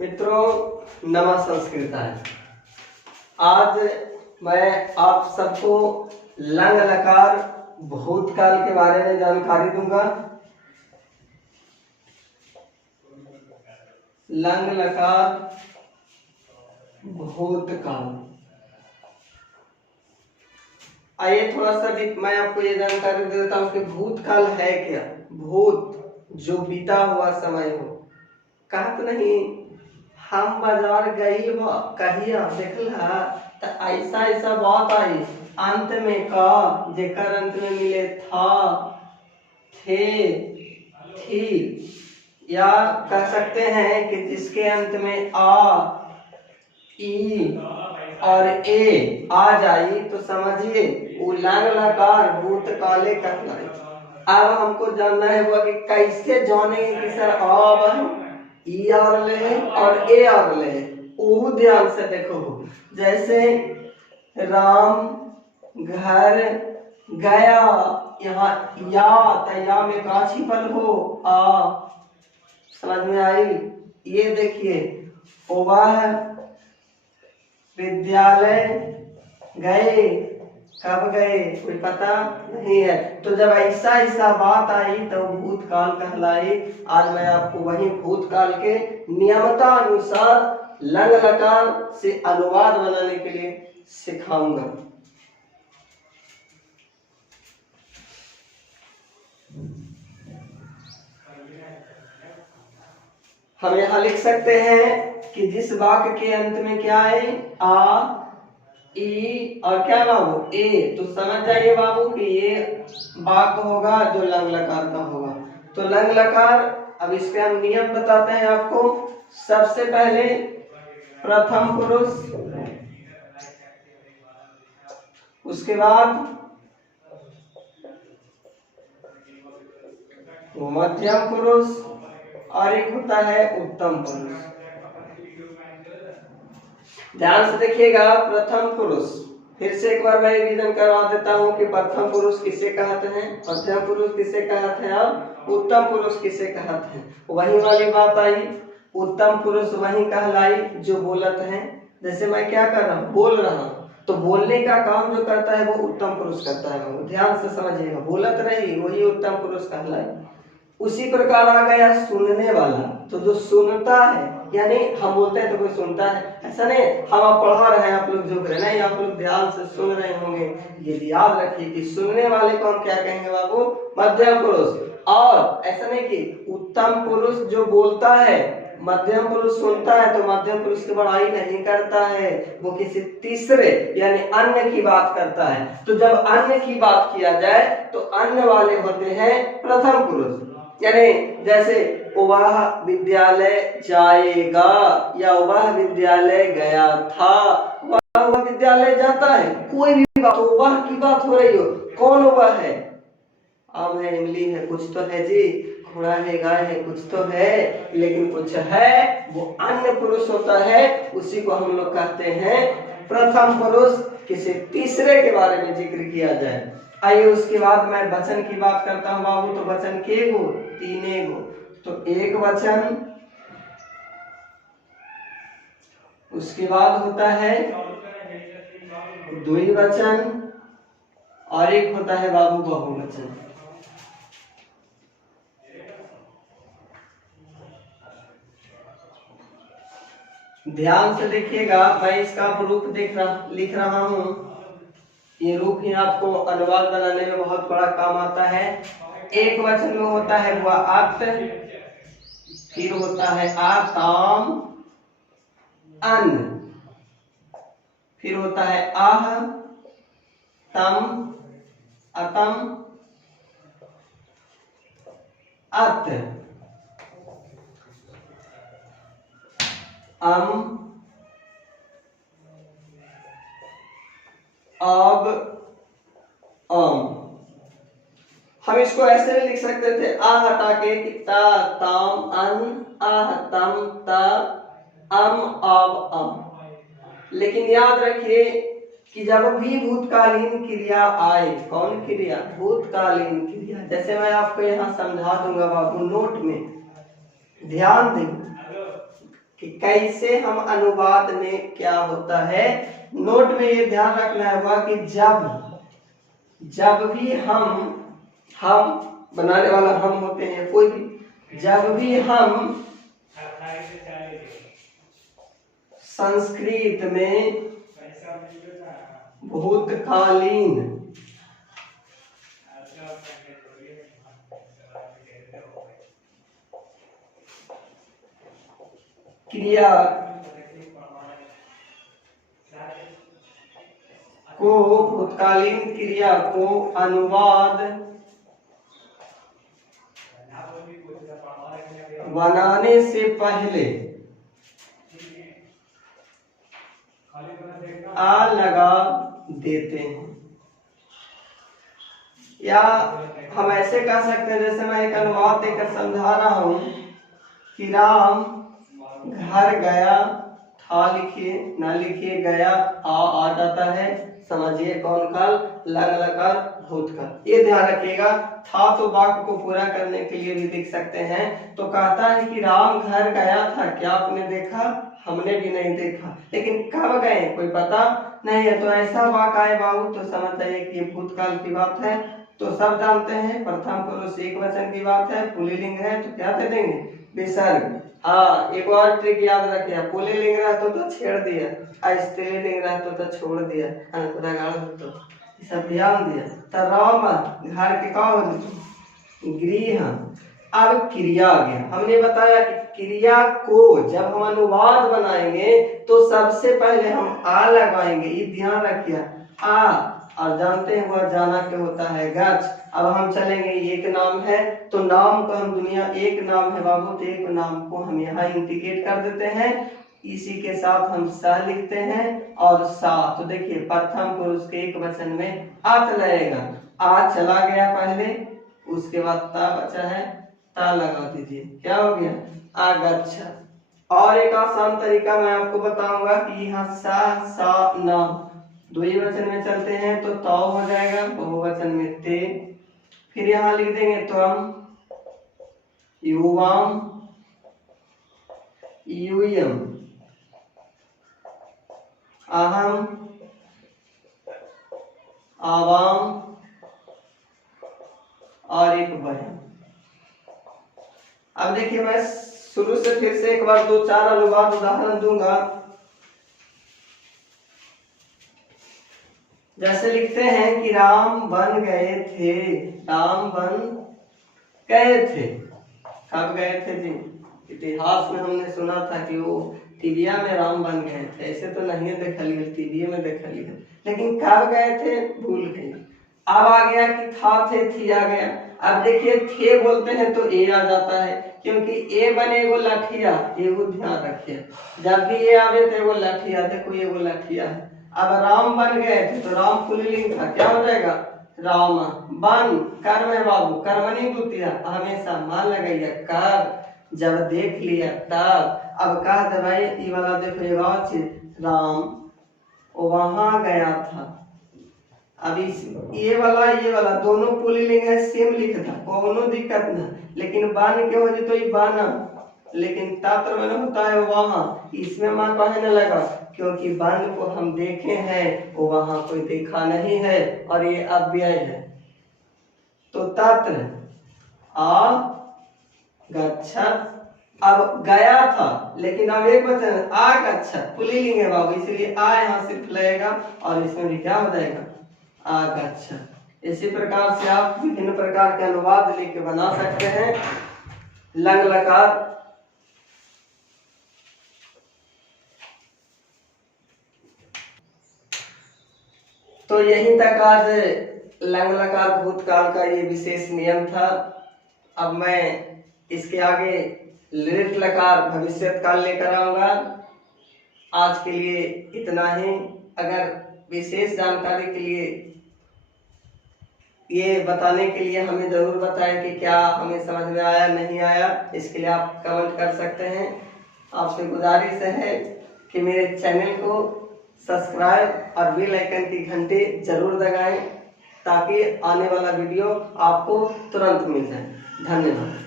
मित्रों, नमः संस्कृताय। आज मैं आप सबको लंग लकार भूतकाल के बारे में जानकारी दूंगा। लंग लकार भूतकाल। आइए थोड़ा सा मैं आपको ये जानकारी दे देता हूँ कि भूतकाल है क्या। भूत जो बीता हुआ समय हो। कहत नहीं हम बाजार गई कहिया देखला तो ऐसा ऐसा बात आई अंत में का जेकर अंत में मिले था, थे, थी, या कह सकते हैं कि जिसके अंत में आ, ई और ए आ जाई तो समझिए वो लंग लकार भूतकाले कहलाई। अब हमको जानना है वो कि कैसे जानेंगे कि सर अब ई और ले और ए और ले। वो ध्यान से देखो, जैसे राम घर गया, यहाँ या में का छिपल हो आ, समझ में आई। ये देखिए वह विद्यालय गए, कब गए कोई पता नहीं है। तो जब ऐसा ऐसा बात आई तो भूतकाल कहलाई। आज मैं आपको वही भूतकाल के नियमता अनुसार लंग लकार से अनुवाद बनाने के लिए सिखाऊंगा। हम यहाँ लिख सकते हैं कि जिस वाक्य के अंत में क्या है आ, ई और क्या बाबू ए, तो समझ जाइए बाबू कि ये वाक्य होगा जो लंग लकार का होगा। तो लंग लकार, अब इसके हम नियम बताते हैं आपको। सबसे पहले प्रथम पुरुष, उसके बाद मध्यम पुरुष और एक होता है उत्तम पुरुष। ध्यान से देखिएगा, प्रथम पुरुष, फिर से एक बार मैं रिवीजन करवा देता हूँ कि प्रथम पुरुष किसे कहते हैं, मध्यम पुरुष किसे कहते हैं और उत्तम पुरुष किसे कहते हैं। वही वाली बात आई, उत्तम पुरुष वही कहलाई जो बोलत है। जैसे मैं क्या कर रहा हूँ, बोल रहा हूँ, तो बोलने का काम जो करता है वो उत्तम पुरुष करता है। ध्यान से समझिएगा, बोलत रही वही उत्तम पुरुष कहलाई। उसी प्रकार आ गया सुनने वाला, तो जो सुनता है, यानी हम बोलते हैं तो कोई सुनता है, ऐसा नहीं हम आप पढ़ा रहे हैं आप लोग जो नहीं, आप लोग ध्यान से सुन रहे होंगे। ये याद रखिए कि सुनने वाले को हम क्या कहेंगे बाबू, मध्यम पुरुष। और ऐसा नहीं कि उत्तम पुरुष जो बोलता है, मध्यम पुरुष सुनता है तो मध्यम पुरुष की बड़ाई नहीं करता है, वो किसी तीसरे यानी अन्य की बात करता है। तो जब अन्य की बात किया जाए तो अन्य वाले होते हैं प्रथम पुरुष। यानी जैसे वह विद्यालय जाएगा या वह विद्यालय गया था, वह विद्यालय जाता है, कोई भी बात हो, वह की बात हो रही हो, कौन वह है, आम है, इमली है, कुछ तो है जी, घोड़ा है, गाय है, कुछ तो है, लेकिन कुछ है, वो अन्य पुरुष होता है, उसी को हम लोग कहते हैं प्रथम पुरुष। किसी तीसरे के बारे में जिक्र किया जाए। आइए उसके बाद मैं वचन की बात करता हूँ बाबू। तो वचन के गो, तीने गो। तो एक वचन, उसके बाद होता है द्विवचन और एक होता है बाबू बहुवचन। ध्यान से देखिएगा, मैं इसका रूप लिख रहा हूँ। ये रूप ही आपको अनुवाद बनाने में बहुत बड़ा काम आता है। एक वचन में होता है वह अत, फिर होता है आताम, अन, फिर होता है आह, तम, अतम, अत, अम, अब, अम। हम इसको ऐसे भी लिख सकते थे, आ हटा के कि ता, ताम, अन, आह, तम, ता, अम, अब, अम। लेकिन याद रखिए कि जब भी भूतकालीन क्रिया आए, कौन क्रिया, भूतकालीन क्रिया, जैसे मैं आपको यहाँ समझा दूंगा बाबू नोट में, ध्यान दें कि कैसे हम अनुवाद में क्या होता है। नोट में ये ध्यान रखना होगा कि जब भी हम बनाने वाला हम होते हैं कोई भी, जब भी हम संस्कृत में भूतकालीन क्रिया भूतकालीन क्रिया को अनुवाद बनाने से पहले आ लगा देते हैं। या हम ऐसे कह सकते हैं, जैसे मैं एक अनुवाद देकर समझा रहा हूं कि राम घर गया था, लिखिए ना लिखिए गया आ जाता है, समझिए कौन काल, लग लकार भूतकाल। ये ध्यान रखिएगा। था तो वाक्य को पूरा करने के लिए भी लिख सकते हैं। तो कहता है कि राम घर गया था, क्या आपने देखा? हमने भी नहीं देखा। लेकिन कब गए कोई पता नहीं है। तो ऐसा वाक्य आए बाबू तो समझ जाइए कि ये भूतकाल की बात है। तो सब जानते हैं प्रथम पुरुष एक वचन की बात है, पुल्लिंग है तो क्या दे देंगे? विसर्ग। एक और ट्रिक याद रखिए, पुल्लिंग रहता तो छेड़ दिया, स्त्रीलिंग रहता तो छोड़ दिया, तो सब ध्यान दिया। तो राम घर के का गृह। अब क्रिया आ गया। हमने बताया कि क्रिया को जब हम अनुवाद बनाएंगे तो सबसे पहले हम आ लगाएंगे, ये ध्यान रखिए। आ, और जानते हैं वह जाना क्या होता है? गच्छ। अब हम चलेंगे, एक नाम है तो नाम को हम दुनिया एक नाम है बाबू, तो एक नाम को हम यहाँ इंटीग्रेट कर देते हैं, इसी के साथ हम सा लिखते हैं और सा। तो देखिए प्रथम पुरुष के एक वचन में आ चलाएगा, आ चला गया पहले, उसके बाद ता बचा है, ता लगा दीजिए, क्या हो गया? आगच्छा। और एक आसान तरीका मैं आपको बताऊंगा कि यहाँ सा ना द्विवचन में चलते हैं तो तौ हो जाएगा, बहुवचन में ते। फिर यहाँ लिख देंगे त्वम, युवाम, यूयम, अहम, आवाम और एक वयम। अब देखिए मैं शुरू से फिर से एक बार 2-4 अनुवाद उदाहरण दूंगा। जैसे लिखते हैं कि राम बन गए थे, राम बन गए थे। कब गए थे जी? इतिहास में हमने सुना था कि वो तिबिया में राम बन गए थे, ऐसे तो नहीं देखा लिया, तिबिया में देखा लिया, लेकिन कब गए थे भूल गए। अब आ गया कि था थे, थी आ गया। अब देखिए थे बोलते हैं तो ए आ जाता है, क्योंकि ए बने वो लाठिया, एगो ध्यान रखिए, जब भी ये आवे तो वो लाठिया, देखो ये वो लाठिया है। अब राम बन गए थे तो राम पुल्लिंग था, क्या हो जाएगा? राम। बन कर्म है बाबू, कर्मणि द्वितीया, हमेशा मान लगाइए कर, जब देख लिया तब। अब कह दे भाई ये वाला देखो, ये राम वहां गया था। अब इस ये वाला दोनों पुल्लिंग है, सेम लिखता, कोनो दिक्कत ना। लेकिन बन के हो जी तो ये बना, लेकिन तत्र में होता है वहां, इसमें मां कहने लगा क्योंकि बन को हम देखे हैं, वो वहां कोई देखा नहीं है और ये अव्यय है। तो तत्र आ गच्छत। अब गया था लेकिन अब एक वचन आ गच्छत, पुल्लिंग है बाबू, इसलिए आ यहाँ सिर्फ लगेगा और इसमें भी क्या हो जाएगा? आ गच्छत। इसी प्रकार से आप विभिन्न प्रकार के अनुवाद लेके बना सकते हैं। लंग लकार तो यहीं तक आज लंग लकार भूतकाल का ये विशेष नियम था। अब मैं इसके आगे लिट लकार भविष्यत काल लेकर आऊंगा। आज के लिए इतना ही। अगर विशेष जानकारी के लिए ये बताने के लिए हमें जरूर बताएं कि क्या हमें समझ में आया नहीं आया, इसके लिए आप कमेंट कर सकते हैं। आपसे गुजारिश है कि मेरे चैनल को सब्सक्राइब और बेल आइकन की घंटी जरूर दबाएं ताकि आने वाला वीडियो आपको तुरंत मिल जाए। धन्यवाद।